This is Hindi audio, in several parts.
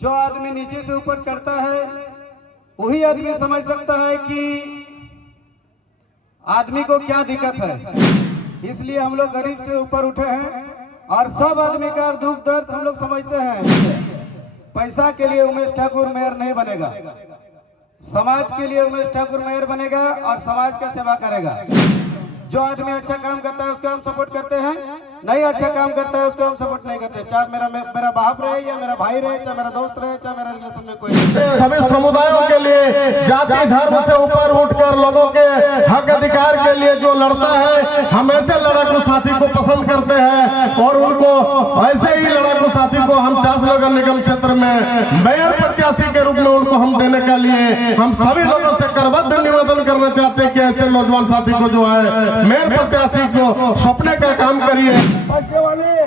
जो आदमी नीचे से ऊपर चढ़ता है वही आदमी समझ सकता है कि आदमी को क्या दिक्कत है। इसलिए हम लोग गरीब से ऊपर उठे हैं और सब आदमी का दुख दर्द हम लोग समझते हैं। पैसा के लिए उमेश ठाकुर मेयर नहीं बनेगा, समाज के लिए उमेश ठाकुर मेयर बनेगा और समाज का सेवा करेगा। जो आदमी अच्छा काम करता है उसको हम सपोर्ट करते हैं, नहीं अच्छा काम करता है उसको हम सपोर्ट नहीं करते। चाहे मेरा बाप रहे या मेरा भाई रहे, चाहे मेरा दोस्त रहे, चाहे मेरा रिलेशन में कोई रहे। सभी समुदायों के लिए जाति धर्म से ऊपर उठकर लोगों के हक अधिकार के लिए जो लड़ता है, हमेशा लड़ाकू साथी को पसंद करते हैं और उनको ऐसे ही लड़ाकू साथी को हम चास नगर निगम क्षेत्र में मेयर प्रत्याशी के रूप में उनको हम देने के लिए हम सभी लोगों से करबद्ध निवेदन करना चाहते हैं कि ऐसे नौजवान साथी को जो है मेयर प्रत्याशी को सपने का काम करिए। पैसे वाले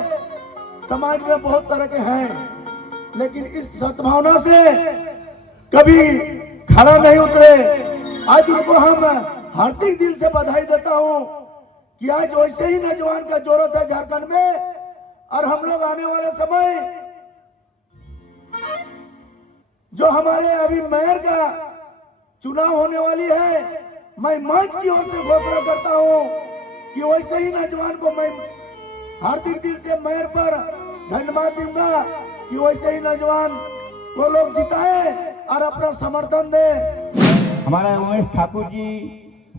समाज में बहुत तरह के हैं, लेकिन इस सद्भावना से कभी खड़ा नहीं उतरे। आज उनको हम हार्दिक दिल से बधाई देता हूं कि आज वैसे ही नौजवान का जरूरत है झारखंड में। और हम लोग आने वाले समय जो हमारे अभी मेयर का चुनाव होने वाली है, मैं मंच की ओर से घोषणा करता हूं कि वैसे ही नौजवान को मैं हार्दिक दिल से मेयर पर धन्यवाद दूंगा कि वैसे ही नौजवान को लोग जिताए और अपना समर्थन दे। हमारा उमेश ठाकुर जी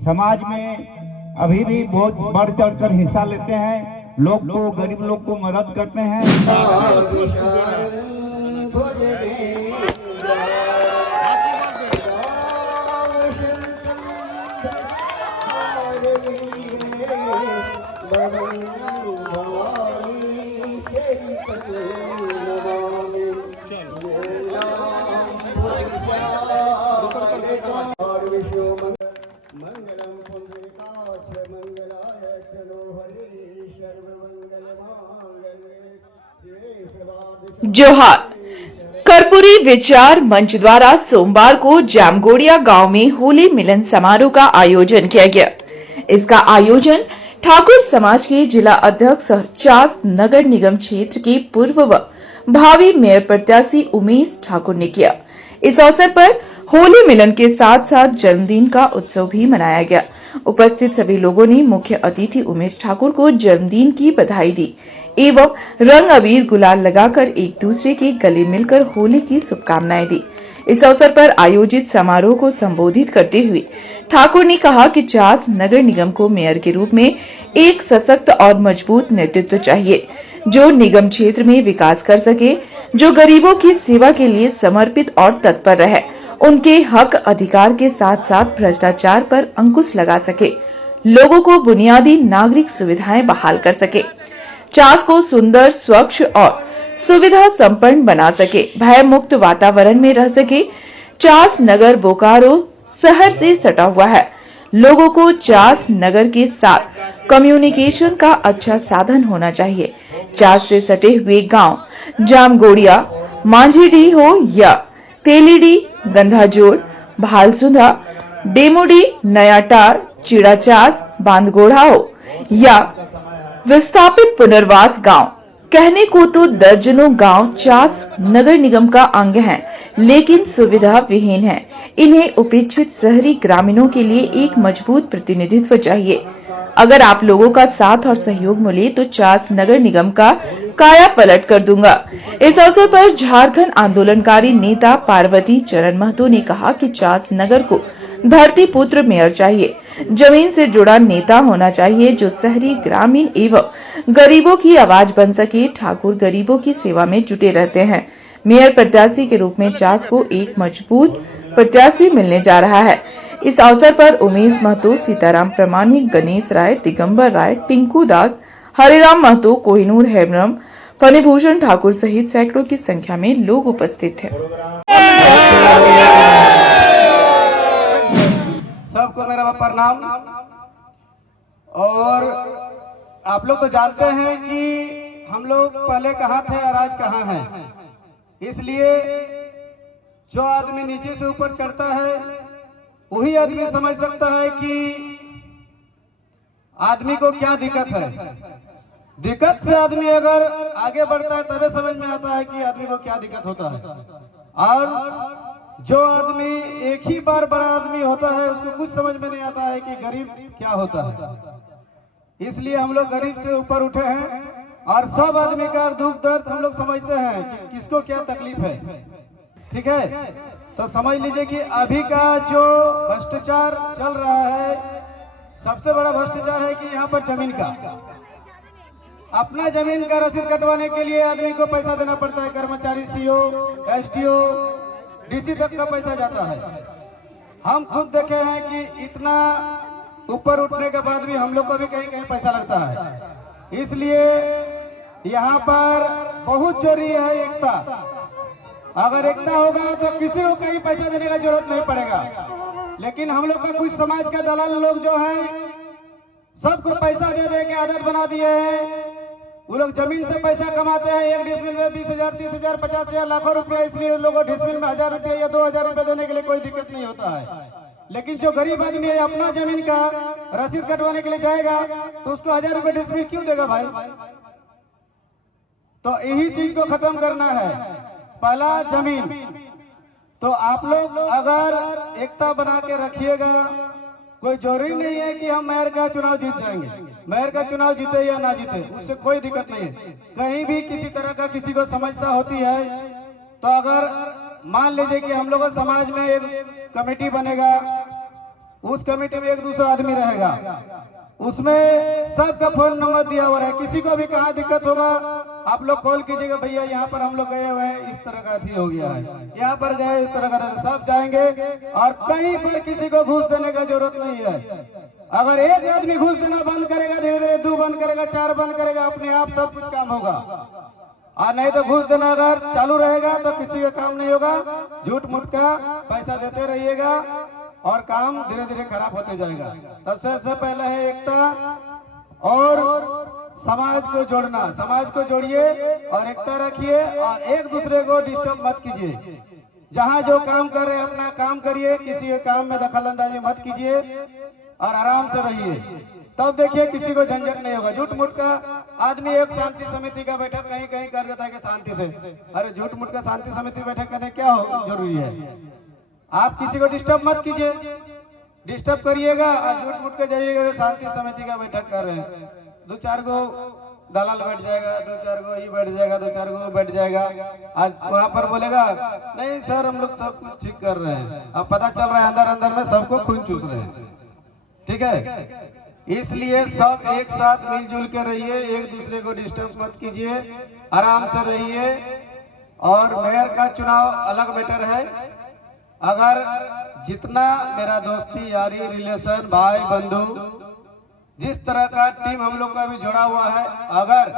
समाज में अभी भी बहुत बढ़ चढ़कर हिस्सा लेते हैं, लोग को गरीब लोग को मदद करते हैं। जोहार। कर्पूरी विचार मंच द्वारा सोमवार को जामगोड़िया गांव में होली मिलन समारोह का आयोजन किया गया। इसका आयोजन ठाकुर समाज के जिला अध्यक्ष चास नगर निगम क्षेत्र के पूर्व व भावी मेयर प्रत्याशी उमेश ठाकुर ने किया। इस अवसर पर होली मिलन के साथ साथ जन्मदिन का उत्सव भी मनाया गया। उपस्थित सभी लोगों ने मुख्य अतिथि उमेश ठाकुर को जन्मदिन की बधाई दी एवं रंग अबीर गुलाल लगाकर एक दूसरे के गले मिलकर होली की शुभकामनाएं दी। इस अवसर पर आयोजित समारोह को संबोधित करते हुए ठाकुर ने कहा कि चास नगर निगम को मेयर के रूप में एक सशक्त और मजबूत नेतृत्व चाहिए, जो निगम क्षेत्र में विकास कर सके, जो गरीबों की सेवा के लिए समर्पित और तत्पर रहे, उनके हक अधिकार के साथ साथ भ्रष्टाचार पर अंकुश लगा सके, लोगों को बुनियादी नागरिक सुविधाएं बहाल कर सके, चास को सुंदर, स्वच्छ और सुविधा संपन्न बना सके, भय मुक्त वातावरण में रह सके। चास नगर बोकारो शहर से सटा हुआ है। लोगों को चास नगर के साथ कम्युनिकेशन का अच्छा साधन होना चाहिए। चास से सटे हुए गांव जामगोड़िया, मांझीडी हो या तेलीडी, गंधाजोड़, भालसुंधा, डेमोडी, नयाटार, चिड़ाचास, बांदगोड़ा हो या विस्थापित पुनर्वास गांव, कहने को तो दर्जनों गांव चास नगर निगम का अंग हैं, लेकिन सुविधा विहीन है। इन्हें उपेक्षित शहरी ग्रामीणों के लिए एक मजबूत प्रतिनिधित्व चाहिए। अगर आप लोगों का साथ और सहयोग मिले तो चास नगर निगम का काया पलट कर दूंगा। इस अवसर पर झारखंड आंदोलनकारी नेता पार्वती चरण महतो ने कहा कि चास नगर को धरती पुत्र मेयर चाहिए, जमीन से जुड़ा नेता होना चाहिए जो शहरी, ग्रामीण एवं गरीबों की आवाज बन सके। ठाकुर गरीबों की सेवा में जुटे रहते हैं। मेयर प्रत्याशी के रूप में चास को एक मजबूत प्रत्याशी मिलने जा रहा है। इस अवसर पर उमेश महतो, सीताराम प्रमाणिक, गणेश राय, दिगंबर राय, टिंकू दास, हरिराम महतो, कोहिनूर हेम्ब्रम, फणिभूषण ठाकुर सहित सैकड़ों की संख्या में लोग उपस्थित थे। सबको मेरा प्रणाम। और आप लोग तो जानते हैं कि हम लोग पहले कहाँ थे और आज कहाँ हैं। इसलिए जो आदमी नीचे से ऊपर चढ़ता है वही आदमी समझ सकता है कि आदमी को क्या दिक्कत है। दिक्कत से आदमी अगर आगे बढ़ता है तभी समझ में आता है कि आदमी को क्या दिक्कत होता है। और जो आदमी एक ही बार बड़ा आदमी होता है उसको कुछ समझ में नहीं आता है कि गरीब क्या होता है। इसलिए हम लोग गरीब से ऊपर उठे हैं और सब आदमी का दुख दर्द हम लोग समझते हैं कि किसको क्या तकलीफ है। ठीक है, तो समझ लीजिए कि अभी का जो भ्रष्टाचार चल रहा है, सबसे बड़ा भ्रष्टाचार है कि यहाँ पर जमीन का, अपना जमीन का रसीद कटवाने के लिए आदमी को पैसा देना पड़ता है। कर्मचारी, सीओ, एसडीओ, डीसी तक का पैसा जाता है। हम खुद देखे हैं कि इतना ऊपर उठने के बाद भी हम लोग को भी कहीं कहीं पैसा लगता है। इसलिए यहाँ पर बहुत जरूरी है एकता। अगर एकता होगा तो किसी को कहीं पैसा देने का जरूरत नहीं पड़ेगा। लेकिन हम लोग का कुछ समाज के दलाल लोग जो है सबको पैसा दे दे के आदत बना दिए हैं। वो लोग जमीन से पैसा कमाते हैं, एक डिसमिल में 20,000, 30,000, 50,000, लाखों रुपया। इसलिए उन लोगों को डिसमिल में 1,000 रुपया या 2,000 रुपया देने के लिए कोई दिक्कत नहीं होता है। लेकिन जो गरीब आदमी है अपना जमीन का रसीद कटवाने के लिए जाएगा तो उसको 1,000 रुपया डिसमिल क्यों देगा भाई? तो यही चीज को खत्म करना है। पहला जमीन। तो आप लोग अगर एकता बना के रखिएगा, कोई जरूरी नहीं है कि हम मेयर का चुनाव जीत जाएंगे। मेयर का चुनाव जीते या ना जीते उससे कोई दिक्कत नहीं है। कहीं भी किसी तरह का किसी को समस्या होती है तो अगर मान लीजिए कि हम लोगों समाज में एक कमेटी बनेगा, उस कमेटी में 1-2 आदमी रहेगा, उसमें सबका फोन नंबर दिया हुआ है। किसी को भी कहाँ दिक्कत होगा आप लोग कॉल कीजिएगा, भैया यहाँ पर हम लोग गए हुए हैं, इस तरह का अथी हो गया है, यहाँ पर गए इस तरह का, सब जाएंगे। और कहीं पर किसी को घूस देने का जरूरत नहीं है। अगर एक आदमी घूस देना बंद करेगा, धीरे धीरे 2 बंद करेगा, 4 बंद करेगा, अपने आप सब कुछ काम होगा। और नहीं तो घूस देना अगर चालू रहेगा तो किसी का काम नहीं होगा। झूठ मूठ का पैसा देते रहिएगा और काम धीरे धीरे खराब होते जाएगा। तब सबसे पहले है एकता और समाज को जोड़ना। समाज को जोड़िए और एकता रखिए और एक दूसरे को डिस्टर्ब मत कीजिए। जहाँ जो काम कर रहे हैं अपना काम करिए, किसी के काम में दखल अंदाजी मत कीजिए और आराम से रहिए। तब देखिए किसी को झंझट नहीं होगा। झूठ मूठ का आदमी एक शांति समिति का बैठक कहीं कहीं कर देता है कि शांति से, अरे झूठ मूठ का शांति समिति बैठक करने क्या जरूरी है? आप किसी को डिस्टर्ब मत कीजिए। डिस्टर्ब करिएगा और झूठ मूठ के जाइएगा शांति समिति का बैठक कर रहे हैं, 2-4 गो दलाल बैठ जाएगा, 2-4 गो ये बैठ जाएगा, 2-4 गो बैठ जाएगा। आज वहाँ पर बोलेगा नहीं सर हम लोग सब कुछ ठीक कर रहे हैं। अब पता चल रहा है अंदर अंदर में सबको खून चूस रहे हैं। ठीक है, इसलिए सब एक साथ मिलजुल के रहिए, एक दूसरे को डिस्टर्ब मत कीजिए, आराम से रहिए। और मेयर का चुनाव अलग मैटर है। अगर जितना मेरा दोस्ती यारी रिलेशन भाई बंधु जिस तरह का टीम हम लोग का भी जुड़ा हुआ है, अगर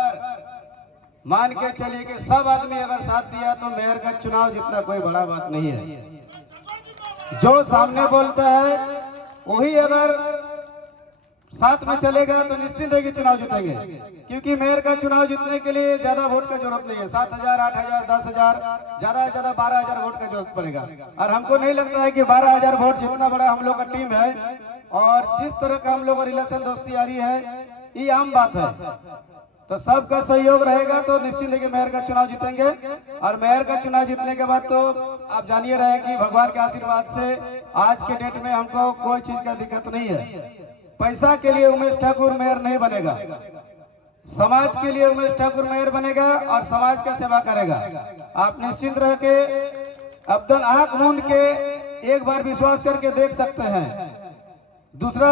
मान के चलिए कि सब आदमी अगर साथ दिया तो मेयर का चुनाव जितना कोई बड़ा बात नहीं है। जो सामने बोलता है वही अगर साथ में चलेगा तो निश्चित है कि चुनाव जीतेंगे। क्योंकि मेयर का चुनाव जीतने के लिए ज्यादा वोट का जरूरत नहीं है। 7,000, 8,000, 10,000, ज्यादा से ज्यादा 12,000 वोट का जरूरत पड़ेगा। और हमको नहीं लगता है कि 12,000 वोट जितना बड़ा हम लोग का टीम है और जिस तरह का हम लोग का रिलेशन दोस्ती यारी है, ये आम बात है। तो सबका सहयोग रहेगा तो निश्चित है कि मेयर का चुनाव जीतेंगे। और मेयर का चुनाव जीतने के बाद तो आप जानिए रहे कि भगवान के आशीर्वाद से आज के डेट में हमको कोई चीज का दिक्कत नहीं है। पैसा के लिए उमेश ठाकुर मेयर नहीं बनेगा, समाज के लिए उमेश ठाकुर मेयर बनेगा और समाज का सेवा करेगा। आप निश्चिंत रह के अपना आंख मूंद के एक बार विश्वास करके देख सकते हैं। दूसरा,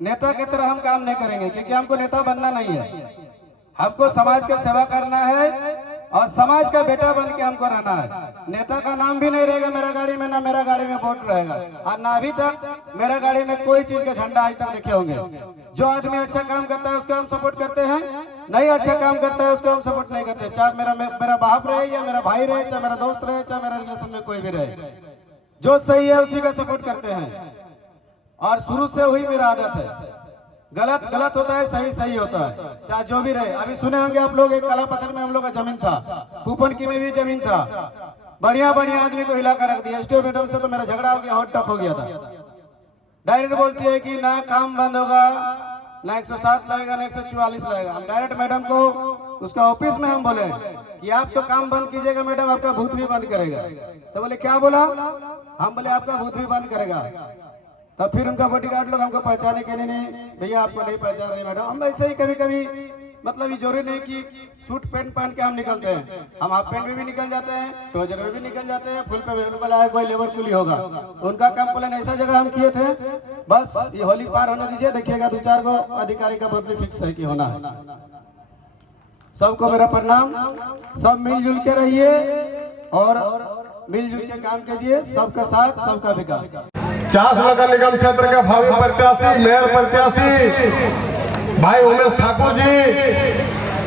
नेता की तरह हम काम नहीं करेंगे क्योंकि हमको नेता बनना नहीं है। हमको समाज का सेवा करना है और समाज का बेटा बन के हमको रहना है। नेता का नाम भी नहीं रहेगा मेरा गाड़ी में, ना मेरा गाड़ी में वोट रहेगा और ना अभी तक मेरा गाड़ी में कोई चीज का झंडा आज तक देखे होंगे। जो आदमी अच्छा काम करता है उसको हम सपोर्ट करते हैं, नहीं अच्छा काम करता है उसको हम सपोर्ट नहीं करते। चाहे मेरा बाप रहे या मेरा भाई रहे, चाहे मेरा दोस्त रहे, चाहे मेरा रिलेशन में कोई भी रहे, जो सही है उसी का सपोर्ट करते हैं। और शुरू से वही मेरा आदत है। गलत गलत होता है, सही सही होता है, चाहे जो भी रहे। अभी सुने होंगे आप लोग, एक काला पत्थर में हम लोग का जमीन था, कूपन की में भी जमीन था, बढ़िया बढ़िया आदमी को हिला कर रख दिया। स्टेट मैडम से तो मेरा झगड़ा हो गया, हॉट टॉक हो गया था। डायरेक्ट बोलती है कि ना काम बंद होगा, ना 107 लगेगा, ना 144 लगेगा। हम डायरेक्ट मैडम को उसका ऑफिस में हम बोले कि आप तो काम बंद कीजिएगा मैडम, आपका भूत भी बंद करेगा। तो बोले क्या बोला? हम बोले आपका भूत भी बंद करेगा। तब फिर उनका बॉडीगार्ड लोग हमको पहचाने के लिए, नहीं भैया आपको नहीं पहचान रही मैडम। हम ऐसे ही कभी कभी मतलब ये जरूरी नहीं कि सूट पैंट पहन के हम निकलते हैं, हम हाफ पैंट में भी निकल जाते हैं, ट्राउजर में भी निकल जाते हैं, फुल पे बिल्कुल आया कोई लेबर कुली होगा। उनका काम प्लान ऐसा जगह हम किए थे, बस ये होली पार होने दीजिए, देखिएगा 2-4 को अधिकारी का बदली फिक्स है कि होना है। सबको मेरा प्रणाम, सब मिलजुल के रहिए और मिलजुल के काम कीजिए, सबका साथ सबका विकास। चास नगर निगम क्षेत्र के भावी प्रत्याशी, मेयर प्रत्याशी भाई उमेश ठाकुर जी,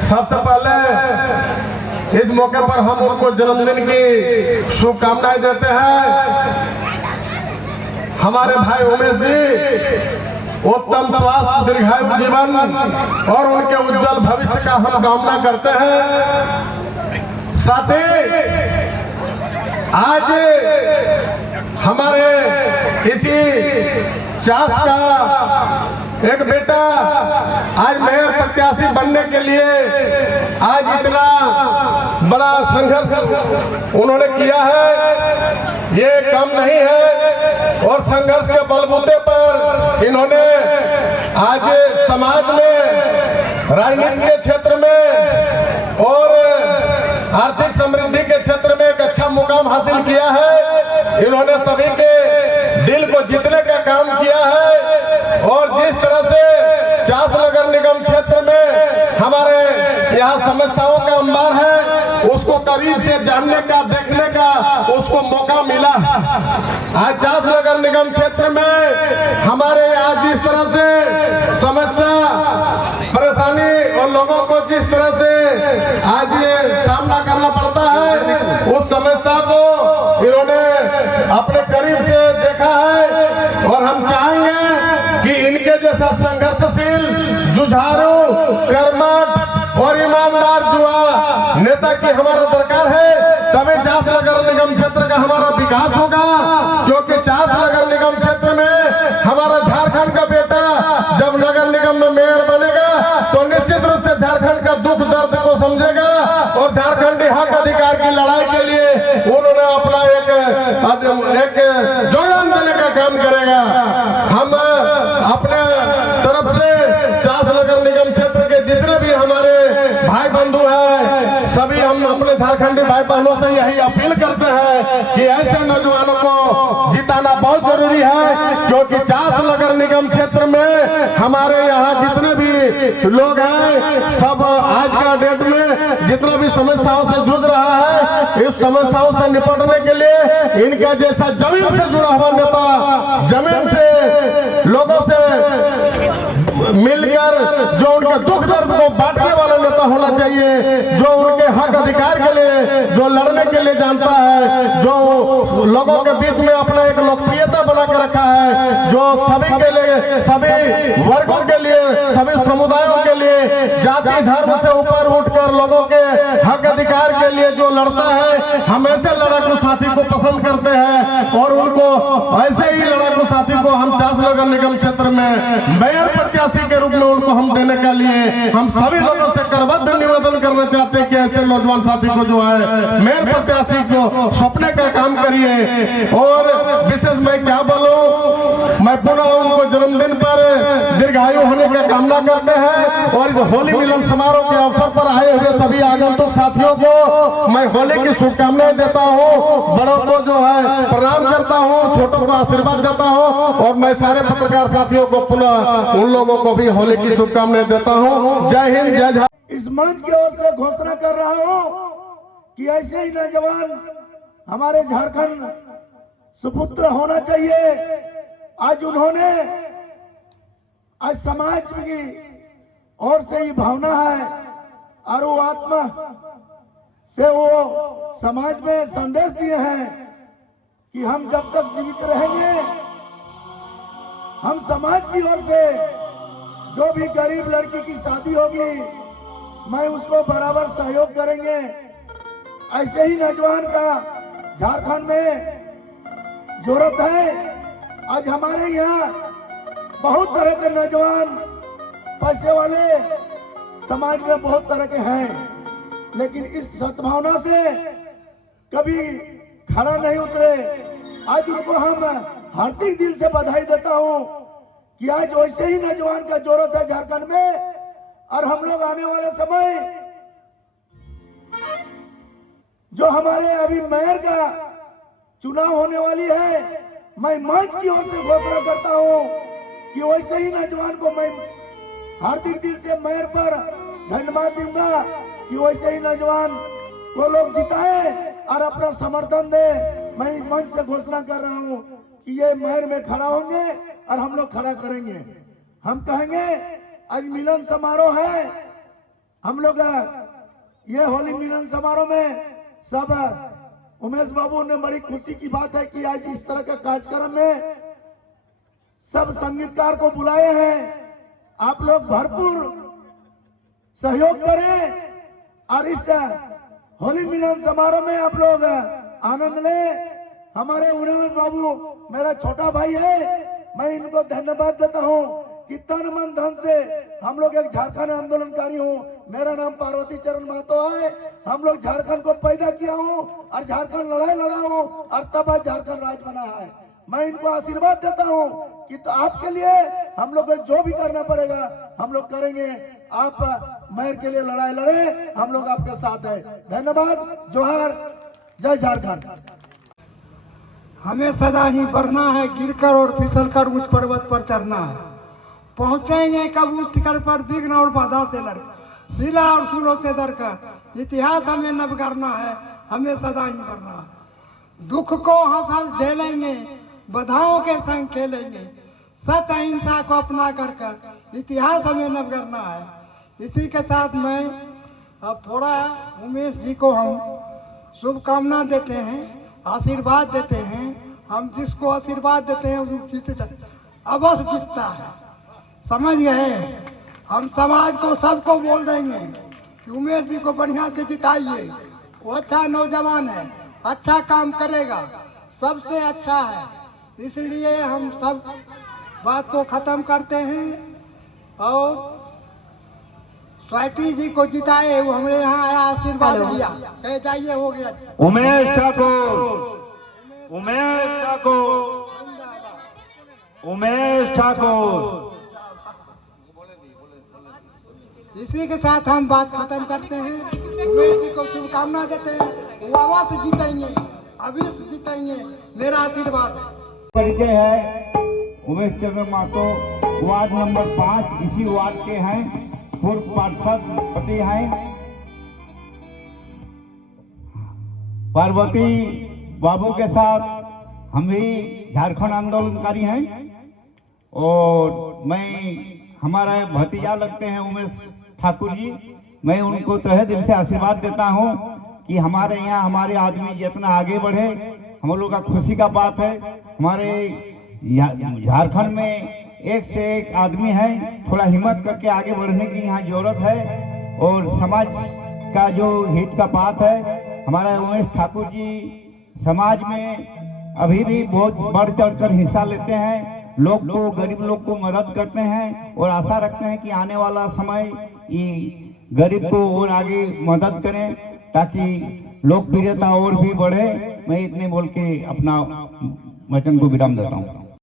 सबसे पहले इस मौके पर हम उनको जन्मदिन की शुभकामनाएं देते हैं। हमारे भाई उमेश जी उत्तम स्वास्थ्य, दीर्घायु जीवन और उनके उज्जवल भविष्य का हम कामना करते हैं। साथ ही आज हमारे इसी चास का एक बेटा आज मेयर प्रत्याशी बनने के लिए आज इतना बड़ा संघर्ष उन्होंने किया है, ये कम नहीं है। और संघर्ष के बलबूते पर इन्होंने आज समाज में, राजनीति के क्षेत्र में और आर्थिक समृद्धि के क्षेत्र में एक अच्छा मुकाम हासिल किया है। इन्होंने सभी के दिल को जीतने का काम किया है और जिस तरह से चास नगर निगम क्षेत्र में हमारे यहाँ समस्याओं का अंबार है, उसको करीब से जानने का, देखने का उसको मौका मिला। आज चास नगर निगम क्षेत्र में हमारे यहाँ जिस तरह से समस्या, परेशानी और लोगों को जिस तरह से आज ये सामना करना पड़ता है, उस समस्या को इन्होंने अपने करीब से देखा है। और हम चाहेंगे कि इनके जैसा संघर्षशील, जुझारू, कर्मठ और ईमानदार युवा नेता की हमारा दरकार है, तभी चास नगर निगम क्षेत्र का हमारा विकास होगा। क्योंकि चास नगर निगम क्षेत्र में हमारा झारखंड का बेटा जब नगर निगम में मेयर बनेगा तो निश्चित रूप से झारखंड का दुख दर्द को समझेगा और झारखंडी हक अधिकार की लड़ाई के लिए उन्होंने अपना एक योगदान देने का काम करेगा। हम अपने तरफ से चास नगर निगम क्षेत्र के जितने भी हमारे भाई बंधु हैं, सभी हम अपने झारखंडी भाई बहनों से यही अपील करते हैं कि ऐसे नौजवानों को जिताना बहुत जरूरी है। क्योंकि चास नगर निगम क्षेत्र में हमारे यहाँ जितने भी लोग हैं, सब आज का डेट में जितना भी समस्याओं से जूझ रहा है, इस समस्याओं से निपटने के लिए इनका जैसा जमीन से जुड़ा हुआ नेता, जमीन से लोगों से मिलकर जो उनके दुख दर्द को बांटने वाला नेता होना चाहिए, जो उनके हक अधिकार के लिए, जो लड़ने के लिए जानता है, जो लोगों के बीच में अपना एक लोकप्रियता बना के रखा है, जो सभी के लिए, सभी वर्गों के लिए, सभी समुदायों के लिए, जाति धर्म से ऊपर उठकर लोगों के हक अधिकार के लिए जो लड़ता है, हम ऐसे लड़ाकू साथी को पसंद करते हैं। और उनको ऐसे ही लड़ाकू साथी को हम चास नगर निगम क्षेत्र में मेयर प्रत्याशी के रूप में उनको हम देने के लिए हम सभी लोगों से करबद्ध निवेदन करना चाहते हैं कि ऐसे नौजवान साथी को जो है मेयर प्रत्याशी को सपने का काम करिए। और विशेष मैं क्या बोलूं, मैं पुनः उनको जन्मदिन पर दीर्घायु होने की कामना करते हैं। और इस होली मिलन समारोह के अवसर पर आए हुए सभी आगंतुक साथियों को मैं होली की शुभकामनाएं देता हूं, बड़ों को जो है प्रणाम करता हूं, छोटों को आशीर्वाद देता हूं। और मैं सारे पत्रकार साथियों को पुनः उन लोगों को भी होली की शुभकामनाएं देता हूं। जय हिंद, जय झारखंड। इस मंच की ओर से घोषणा कर रहा हूं कि ऐसे ही नौजवान हमारे झारखंड सुपुत्र होना चाहिए। आज उन्होंने, आज समाज की ओर से ये भावना है और वो आत्मा से वो समाज में संदेश दिए हैं कि हम जब तक जीवित रहेंगे, हम समाज की ओर से जो भी गरीब लड़की की शादी होगी, मैं उसको बराबर सहयोग करेंगे। ऐसे ही नौजवान का झारखंड में जरूरत है। आज हमारे यहाँ बहुत तरह के नौजवान पैसे वाले समाज में बहुत तरह के हैं, लेकिन इस सद्भावना से कभी खड़ा नहीं उतरे। आज उनको हम हार्दिक दिल से बधाई देता हूं कि आज वैसे ही नौजवान का जरूरत है झारखंड में। और हम लोग आने वाले समय जो हमारे अभी मेयर का चुनाव होने वाली है, मैं मंच की ओर से घोषणा करता हूं कि वैसे ही नौजवान को मैं हार्दिक दिल से मेयर पर धन्यवाद दूंगा कि वैसे ही नौजवान को लोग जिताए और अपना समर्थन दे। मैं मंच से घोषणा कर रहा हूं कि ये मेयर में खड़ा होंगे और हम लोग खड़ा करेंगे। हम कहेंगे आज मिलन समारोह है, हम लोग ये होली मिलन समारोह में सब उमेश बाबू ने बड़ी खुशी की बात है कि आज इस तरह के कार्यक्रम में सब संगीतकार को बुलाए हैं। आप लोग भरपूर सहयोग करें और इस होली मिलन समारोह में आप लोग आनंद लें। हमारे उमेश बाबू मेरा छोटा भाई है, मैं इनको धन्यवाद देता हूं कि तन मन धन से हम लोग एक झारखंड आंदोलनकारी हूँ। मेरा नाम पार्वती चरण महतो है। हम लोग झारखंड को पैदा किया हूँ और झारखंड लड़ाई लड़ा हूँ और तब आज झारखंड राज बना है। मैं इनको आशीर्वाद देता हूँ कि तो आपके लिए हम लोग को जो भी करना पड़ेगा हम लोग करेंगे। आप मेयर के लिए लड़ाई लड़े, हम लोग आपके साथ है। धन्यवाद, जोहार, जय झारखंड। हमें सदा ही बढ़ना है, गिरकर और फिसलकर उस पर्वत पर चढ़ना है। पहुंचेंगे कब उस शिखर पर विघ्न और बाधा से लड़, शिला और सूलों से डरकर इतिहास हमें नव करना है। हमें सदा ही बढ़ना है, दुख को हंस हंस झेलेंगे, बाधाओं के संग खेलेंगे, सत्य अहिंसा को अपना कर इतिहास हमें नव करना है। इसी के साथ मैं अब थोड़ा उमेश जी को हम शुभकामना देते हैं, आशीर्वाद देते हैं। हम जिसको आशीर्वाद देते हैं वो जीतता, अवश्य जीतता है, समझ गए। हम समाज को सबको बोल देंगे कि उमेश जी को बढ़िया से जिताइए। वो अच्छा नौजवान है, अच्छा काम करेगा, सबसे अच्छा है। इसलिए हम सब बात को खत्म करते हैं और स्वाति जी को जिताए। वो हमारे यहाँ आया, आशीर्वाद दिया, कह जाइए हो गया। उमेश ठाकुर, उमेश ठाकुर, उमेश ठाकुर। इसी के साथ हम बात खत्म करते हैं। उमेश जी को शुभकामना देते हैं, वो अवश्य जीतेंगे, अवश्य जीतेंगे, मेरा आशीर्वाद है। परिचय है उमेश चंद्र महतो, वार्ड नंबर 5, इसी वार्ड के हैं, पूर्व पार्षद पति हैं। पार्वती बाबू के साथ हम भी झारखंड आंदोलनकारी हैं और मैं हमारा भतीजा लगते हैं उमेश ठाकुर जी। मैं उनको तहे दिल से आशीर्वाद देता हूं कि हमारे यहाँ हमारे आदमी जितना आगे बढ़े, हम लोग का खुशी का बात है। हमारे झारखंड में एक से एक आदमी है, थोड़ा हिम्मत करके आगे बढ़ने की यहाँ जरूरत है। और समाज का जो हित का बात है, हमारा उमेश ठाकुर जी समाज में अभी भी बहुत बढ़ चढ़कर हिस्सा लेते हैं, लोग को, गरीब लोग को मदद करते हैं और आशा रखते हैं कि आने वाला समय ये गरीब को और आगे मदद करें ताकि लोकप्रियता और भी बढ़े। मैं इतने बोल के अपना वचन को विराम देता हूँ।